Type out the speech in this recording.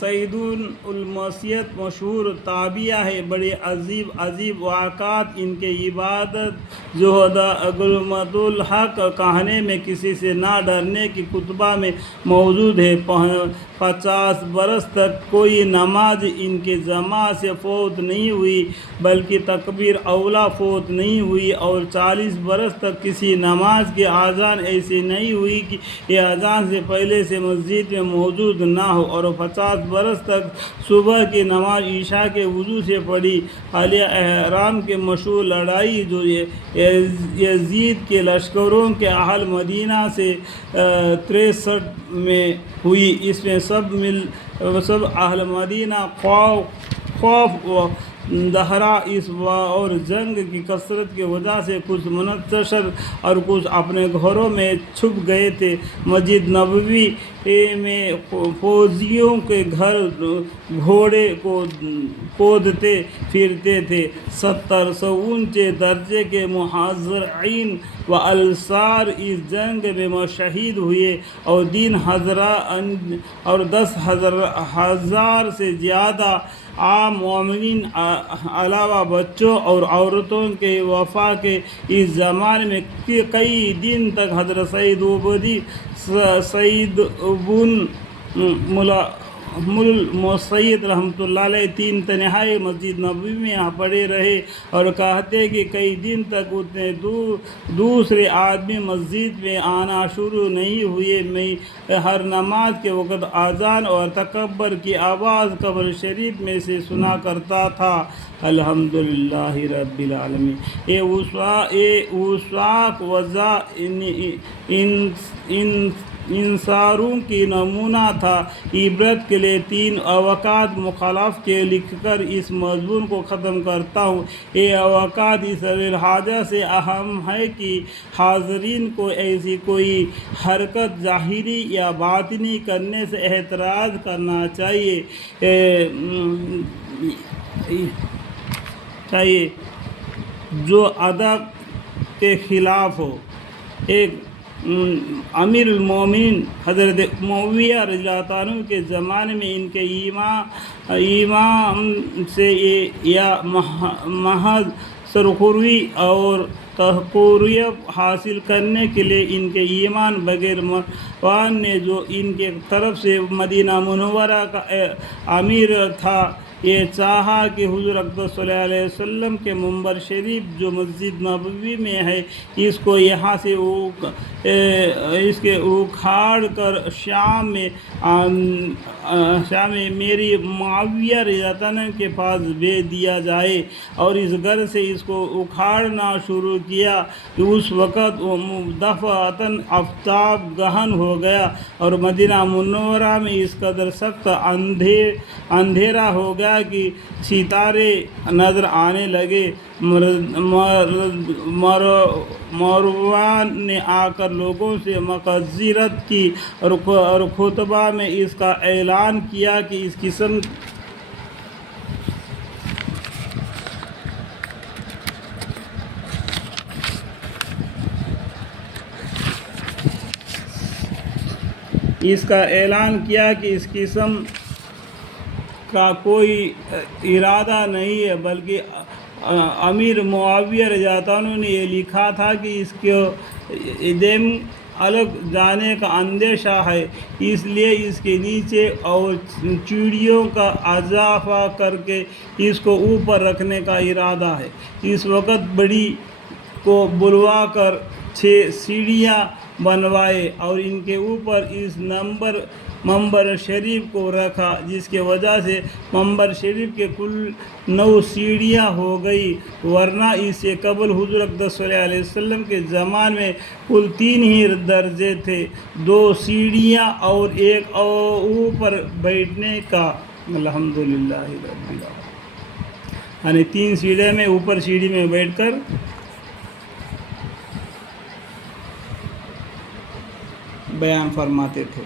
سعید المسیت مشہور تابعہ ہے۔ بڑے عجیب عجیب واقعات ان کے عبادت زہد غلمت الحق کہنے میں کسی سے نہ ڈرنے کی خطبہ میں موجود ہے۔ 50 برس تک کوئی نماز ان کے جماعت سے فوت نہیں ہوئی، بلکہ تکبیر اولا فوت نہیں ہوئی، اور 40 برس تک کسی نماز کی اذان ایسی نہیں ہوئی کہ یہ اذان سے پہلے سے مسجد میں موجود نہ ہو، اور 50 برس تک صبح کی نماز عشاء کے وضو سے پڑھی۔ علیہ احرام کی مشہور لڑائی جو یزید کے لشکروں کے اہل مدینہ سے 63 میں ہوئی، اس میں سب اہل مدینہ خوف و دہرا اس اور جنگ کی کثرت کی وجہ سے کچھ منتشر اور کچھ اپنے گھروں میں چھپ گئے تھے۔ مسجد نبوی میں فوجیوں کے گھر گھوڑے کو کودتے پھرتے تھے۔ 70 سے اونچے درجے کے مہاجرین و انصار اس جنگ میں شہید ہوئے، اور 10,000 سے زیادہ عام مومنین علاوہ بچوں اور عورتوں کے وفا کے اس زمانے میں کئی دن تک حضرت سعید بن المسیب رحمۃ اللہ علیہ 3 تنہائی مسجد نبوی میں پڑے رہے، اور کہتے کہ کئی دن تک اتنے دوسرے آدمی مسجد میں آنا شروع نہیں ہوئے۔ میں ہر نماز کے وقت اذان اور تکبیر کی آواز قبر شریف میں سے سنا کرتا تھا۔ الحمدللہ رب العالمین۔ یہ وثاق وضع انصاروں کی نمونہ تھا۔ عبرت کے لیے 3 اوقات مخالف کے لکھ کر اس مضمون کو ختم کرتا ہوں۔ یہ اوقات اس لحاظ سے اہم ہے کہ حاضرین کو ایسی کوئی حرکت ظاہری یا باطنی کرنے سے احتراز کرنا چاہیے جو ادب کے خلاف ہو۔ ایک امیر المومنین حضرت معاویہ رضی اللہ عنہ کے زمانے میں ان کے امام سے یہ محض سرخوری اور تحقیریت حاصل کرنے کے لیے ان کے امام بغیر مروان نے، جو ان کے طرف سے مدینہ منورہ کا امیر تھا، یہ چاہا کہ حضور اقدس صلی اللہ علیہ وسلم کے منبر شریف جو مسجد نبوی میں ہے، اس کو یہاں سے اکھاڑ کر شام میں میری معاویہ رضی اللہ عنہ کے پاس بھیج دیا جائے، اور اس گھر سے اس کو اکھاڑنا شروع کیا۔ اس وقت دفعتاً آفتاب گہن ہو گیا، اور مدینہ منورہ میں اس قدر سخت اندھیرا ہو گیا کہ ستارے نظر آنے لگے۔ مروان نے آ کر لوگوں سے معذرت کی اور خطبہ میں اس کا اعلان کیا کہ اس قسم کا کوئی ارادہ نہیں ہے، بلکہ امیر معاویہ رضی اللہ عنہ نے یہ لکھا تھا کہ اس کو ادھم الگ جانے کا اندیشہ ہے، اس لیے اس کے نیچے اور چیڑیوں کا اضافہ کر کے اس کو اوپر رکھنے کا ارادہ ہے۔ اس وقت بڑی کو بلوا کر 6 سیڑھیاں بنوائے اور ان کے اوپر اس منبر شریف کو رکھا، جس کی وجہ سے منبر شریف کے کل 9 سیڑھیاں ہو گئی، ورنہ اس سے قبل حضور اقدس صلی اللہ علیہ وسلم کے زمان میں کل 3 ہی درجے تھے، 2 سیڑھیاں اور ایک اوپر بیٹھنے کا۔ الحمدللہ رب العالمین۔ یعنی 3 سیڑھیاں میں اوپر سیڑھی میں بیٹھ کر بیان فرماتے تھے۔